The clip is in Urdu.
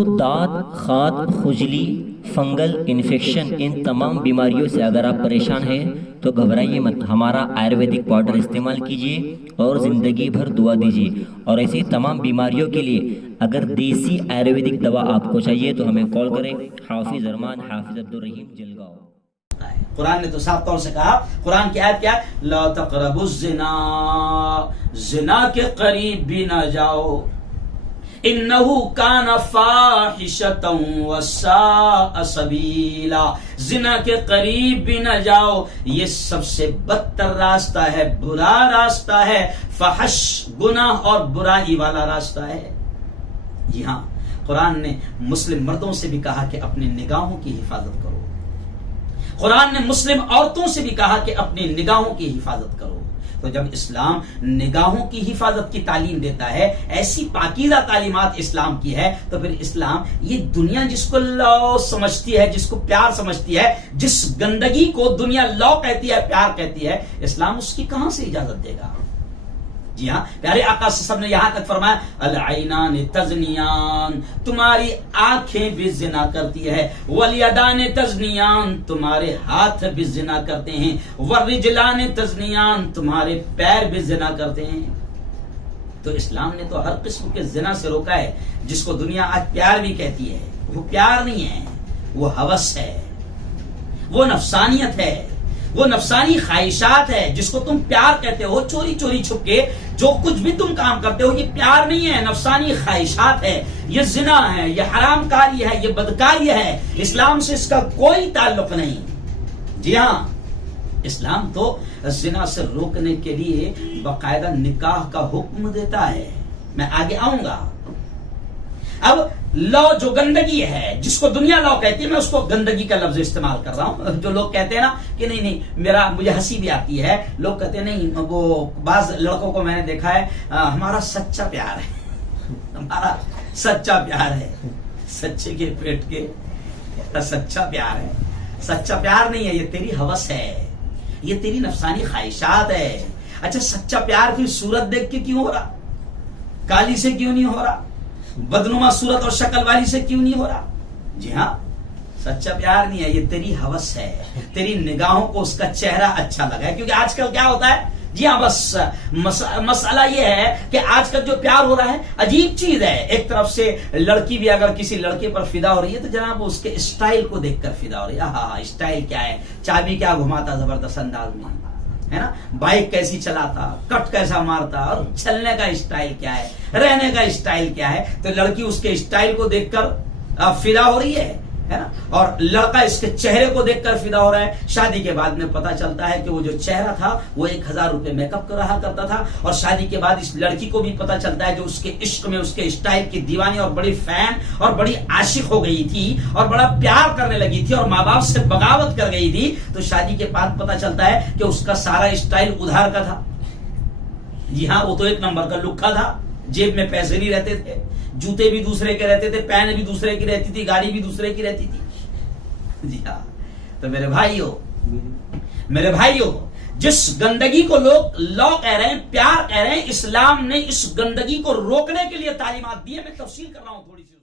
دانت، خاد، خجلی، فنگل انفیکشن، ان تمام بیماریوں سے اگر آپ پریشان ہیں تو گھبرائیے مت، ہمارا آیوریدک پاؤڈر استعمال کیجیے اور زندگی بھر دعا دیجیے۔ اور ایسی تمام بیماریوں کے لیے اگر دیسی آیوریدک دوا آپ کو چاہیے تو ہمیں کال کریں۔ حافظ ارمان، حافظ عبدالرحیم، جلگاؤں۔ قرآن نے تو صاف طور سے کہا، قرآن کی آیت کیا ہے؟ لا تقربوا الزنا، زنا کے قریب بھی نہ جاؤ، انہو کان فاحشۃ وساء سبیلا، زنا کے قریب بھی نہ جاؤ، یہ سب سے بدتر راستہ ہے، برا راستہ ہے، فحش گناہ اور برائی والا راستہ ہے۔ جی ہاں، قرآن نے مسلم مردوں سے بھی کہا کہ اپنی نگاہوں کی حفاظت کرو، قرآن نے مسلم عورتوں سے بھی کہا کہ اپنی نگاہوں کی حفاظت کرو۔ تو جب اسلام نگاہوں کی حفاظت کی تعلیم دیتا ہے، ایسی پاکیزہ تعلیمات اسلام کی ہے، تو پھر اسلام یہ دنیا جس کو لا سمجھتی ہے، جس کو پیار سمجھتی ہے، جس گندگی کو دنیا لا کہتی ہے، پیار کہتی ہے، اسلام اس کی کہاں سے اجازت دے گا؟ جی ہاں، پیارے آقا صلی اللہ علیہ وسلم نے یہاں تک فرمایا العینان تزنیان، تمہاری آنکھیں بھی زنا کرتی ہے، والیدان تزنیان، تمہارے ہاتھ بھی زنا کرتے ہیں، والرجلان تزنیان، تمہارے پیر بھی زنا کرتے ہیں۔ تو اسلام نے تو ہر قسم کے زنا سے روکا ہے، جس کو دنیا آج پیار بھی کہتی ہے۔ وہ پیار نہیں ہے، وہ ہوس ہے، وہ نفسانیت ہے، وہ نفسانی خواہشات ہے، جس کو تم پیار کہتے ہو، چوری چوری چھپ کے جو کچھ بھی تم کام کرتے ہو، یہ پیار نہیں ہے، نفسانی خواہشات ہے، یہ زنا ہے، یہ حرام کاری ہے، یہ بدکاری ہے، اسلام سے اس کا کوئی تعلق نہیں۔ جی ہاں، اسلام تو زنا سے روکنے کے لیے باقاعدہ نکاح کا حکم دیتا ہے، میں آگے آؤں گا۔ اب لو جو گندگی ہے، جس کو دنیا لو کہتی ہے، میں اس کو گندگی کا لفظ استعمال کر رہا ہوں۔ جو لوگ کہتے ہیں نا کہ نہیں مجھے ہنسی بھی آتی ہے، لوگ کہتے ہیں نہیں، وہ بعض لڑکوں کو میں نے دیکھا ہے، ہمارا سچا پیار ہے، ہمارا سچا پیار ہے، سچے کے پیٹ کے سچا پیار ہے۔ سچا پیار نہیں ہے، یہ تیری ہوس ہے، یہ تیری نفسانی خواہشات ہے۔ اچھا، سچا پیار پھر صورت دیکھ کے کیوں ہو رہا؟ کالی سے کیوں نہیں ہو رہا؟ بدنما صورت اور شکل والی سے کیوں نہیں ہو رہا؟ جی ہاں، سچا پیار نہیں ہے، یہ تیری ہوس ہے، تیری نگاہوں کو اس کا چہرہ اچھا لگا ہے۔ کیونکہ آج کل کیا ہوتا ہے؟ جی ہاں، بس مسئلہ یہ ہے کہ آج کل جو پیار ہو رہا ہے عجیب چیز ہے۔ ایک طرف سے لڑکی بھی اگر کسی لڑکے پر فدا ہو رہی ہے تو جناب اس کے اسٹائل کو دیکھ کر فدا ہو رہی ہے۔ ہاں، اسٹائل کیا ہے، چابی کیا گھماتا زبردست انداز میں، ہے نا، بائک کیسی چلاتا، کٹ کیسا مارتا، اور چلنے کا اسٹائل کیا ہے، رہنے کا اسٹائل کیا ہے، تو لڑکی اس کے اسٹائل کو دیکھ کر فدا ہو رہی ہے نا، اور لڑکا اس کے چہرے کو دیکھ کر فدا ہو رہا ہے۔ شادی کے بعد میں پتا چلتا ہے کہ وہ جو چہرہ تھا وہ 1000 روپے میک اپ رہا کرتا تھا، اور شادی کے بعد اس لڑکی کو بھی پتا چلتا ہے جو اس کے عشق میں اس کے اسٹائل کی دیوانی اور بڑی فین اور بڑی عاشق ہو گئی تھی اور بڑا پیار کرنے لگی تھی اور ماں باپ سے بغاوت کر گئی تھی، تو شادی کے بعد پتا چلتا ہے کہ اس کا سارا اسٹائل ادھار کا تھا۔ جی ہاں، وہ تو ایک نمبر کا لکھا تھا، جیب میں پیسے نہیں رہتے تھے، جوتے بھی دوسرے کے رہتے تھے، پین بھی دوسرے کی رہتی تھی، گاڑی بھی دوسرے کی رہتی تھی۔ جی ہاں، تو میرے بھائیوں، جس گندگی کو لوگ لا کہہ رہے ہیں، پیار کہہ رہے ہیں، اسلام نے اس گندگی کو روکنے کے لیے تعلیمات دی ہے۔ میں تفصیل کر رہا ہوں تھوڑی سی۔